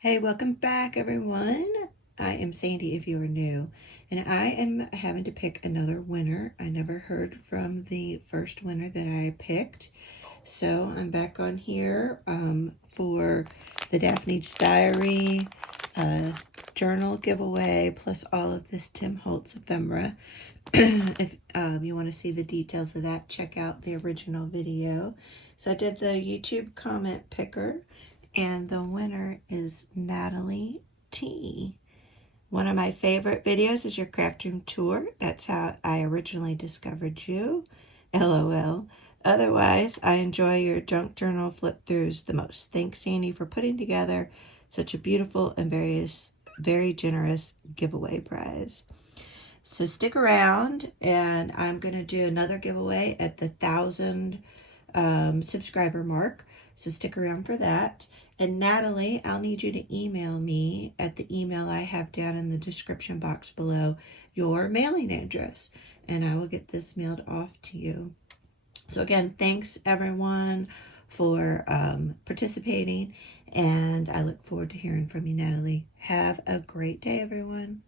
Hey, welcome back, everyone. I am Sandy if you are new, and I am having to pick another winner. I never heard from the first winner that I picked, so I'm back on here for the Daphne's Diary journal giveaway, plus all of this Tim HOLTZ ephemera. If you want to see the details of that, check out the original video. So I did the YouTube comment picker, and the winner is Natalie T. One of my favorite videos is your craft room tour. That's how I originally discovered you. LOL. Otherwise, I enjoy your junk journal flip throughs the most. Thanks, Sandy, for putting together such a beautiful and very generous giveaway prize. So stick around, and I'm going to do another giveaway at the 1,000 subscriber mark. So stick around for that. And Natalie, I'll need you to email me at the email I have down in the description box below your mailing address, and I will get this mailed off to you. So again, thanks everyone for participating, and I look forward to hearing from you, Natalie. Have a great day, everyone.